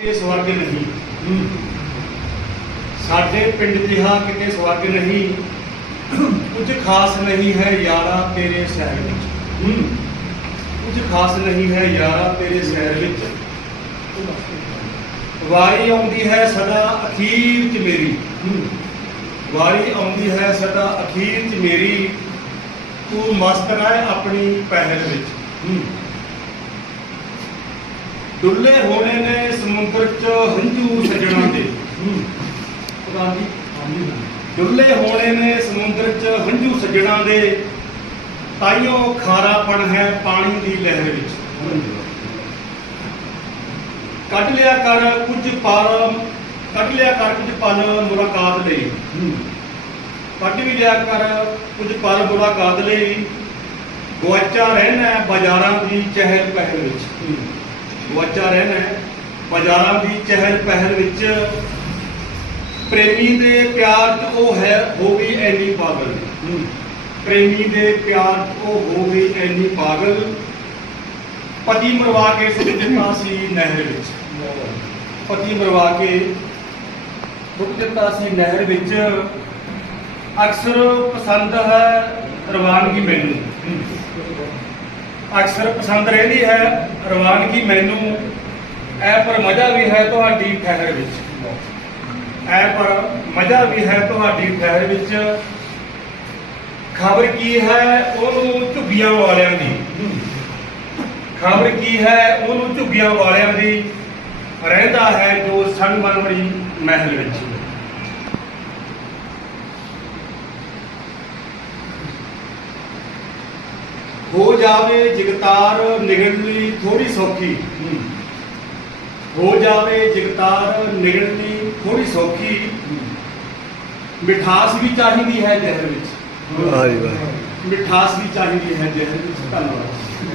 ਇਹ ਸਵਰਗ ਨਹੀਂ। ਸਾਡੇ ਪਿੰਡ ਜਿਹਾ ਕਿਤੇ ਸਵਰਗ ਨਹੀਂ। ਕੁਝ ਖਾਸ ਨਹੀਂ ਹੈ ਯਾਰਾ ਤੇਰੇ ਸ਼ਹਿਰ ਵਿੱਚ। ਕੁਝ ਖਾਸ ਨਹੀਂ ਹੈ ਯਾਰਾ ਤੇਰੇ ਸ਼ਹਿਰ ਵਿੱਚ। ਵਾਰੀ ਆਉਂਦੀ ਹੈ ਸਦਾ ਅਖੀਰ ਚ ਮੇਰੀ। ਵਾਰੀ ਆਉਂਦੀ ਹੈ ਸਦਾ ਅਖੀਰ ਚ ਮੇਰੀ। ਤੂੰ ਮਸਤ ਰਹਿ ਆਪਣੀ ਪਹਿਲ ਵਿੱਚ। ਡੁੱਲੇ ਹੋਣੇ ਨੇ ਸਮੁੰਦਰ ਚ ਹੰਝੂ ਸਜਣਾ ਦੇ ਖੁਦਾ ਜੀ ਡੁੱਲੇ ਹੋਣੇ ਨੇ ਸਮੁੰਦਰ ਚ ਹੰਝੂ ਸਜਣਾ ਦੇ। ਤਾਈਓ ਖਾਰਾਪਣ ਹੈ ਪਾਣੀ ਦੀ ਲਹਿਰ ਵਿੱਚ। ਕੱਢ ਲਿਆ ਕਰ ਕੁਝ ਪਲ, ਕੱਢ ਲਿਆ ਕਰ ਕੁਝ ਪਲ ਮੁਲਾਕਾਤ ਲਈ। ਕੱਢ ਵੀ ਲਿਆ ਕਰ ਕੁਝ ਪਲ ਮੁਲਾਕਾਤ ਲਈ। ਗੁਆਚਾ ਰਹਿਣਾ ਬਾਜ਼ਾਰਾਂ ਦੀ ਚਹਿਲ ਪਹਿਲ ਵਿੱਚ ਗੁਆਚਾ ਰਹਿਣਾ ਬਾਜ਼ਾਰਾਂ ਦੀ ਚਹਿਲ ਪਹਿਲ ਵਿੱਚ ਪ੍ਰੇਮੀ ਦੇ ਪਿਆਰ 'ਚ ਉਹ ਹੈ ਹੋ ਗਈ ਐਨੀ ਪਾਗਲ। ਪ੍ਰੇਮੀ ਦੇ ਪਿਆਰ 'ਚ ਉਹ ਹੋ ਗਈ ਐਨੀ ਪਾਗਲ। ਪਤੀ ਮਰਵਾ ਕੇ ਸੁੱਟ ਦਿੱਤਾ ਸੀ ਨਹਿਰ ਵਿੱਚ। ਪਤੀ ਮਰਵਾ ਕੇ ਸੁੱਟ ਦਿੱਤਾ ਸੀ ਨਹਿਰ ਵਿੱਚ। ਅਕਸਰ ਪਸੰਦ ਹੈ ਰਵਾਨਗੀ ਮੈਨੂੰ। ਅਕਸਰ ਪਸੰਦ ਰਹਿੰਦੀ ਹੈ ਰਵਾਨਗੀ ਮੈਨੂੰ। ਐ ਪਰ ਮਜ਼ਾ ਵੀ ਹੈ ਤੁਹਾਡੀ ਠਹਿਰ ਵਿੱਚ। ਐ ਪਰ ਮਜ਼ਾ ਵੀ ਹੈ ਤੁਹਾਡੀ ਠਹਿਰ ਵਿੱਚ। ਖਬਰ ਕੀ ਹੈ ਉਹਨੂੰ ਝੁੱਗੀਆਂ ਵਾਲਿਆਂ ਦੀ? ਖਬਰ ਕੀ ਹੈ ਉਹਨੂੰ ਝੁੱਗੀਆਂ ਵਾਲਿਆਂ ਦੀ? ਰਹਿੰਦਾ ਹੈ ਜੋ ਸੰਗਮਰਮਰੀ ਮਹਿਲ ਵਿੱਚ। ਹੋ ਜਾਵੇ ਜਗਤਾਰ ਨਿਗਲ ਲਈ ਥੋੜੀ ਸੌਖੀ। ਹੋ ਜਾਵੇ ਜਗਤਾਰ ਨਿਗਲਣੀ ਥੋੜੀ ਸੌਖੀ। ਮਿਠਾਸ ਵੀ ਚਾਹੀਦੀ ਹੈ ਜ਼ਹਿਰ ਵਿੱਚ। ਵਾਹ ਵਾਹ। ਮਿਠਾਸ ਵੀ ਚਾਹੀਦੀ ਹੈ ਜ਼ਹਿਰ ਵਿੱਚ। ਧੰਨਵਾਦ।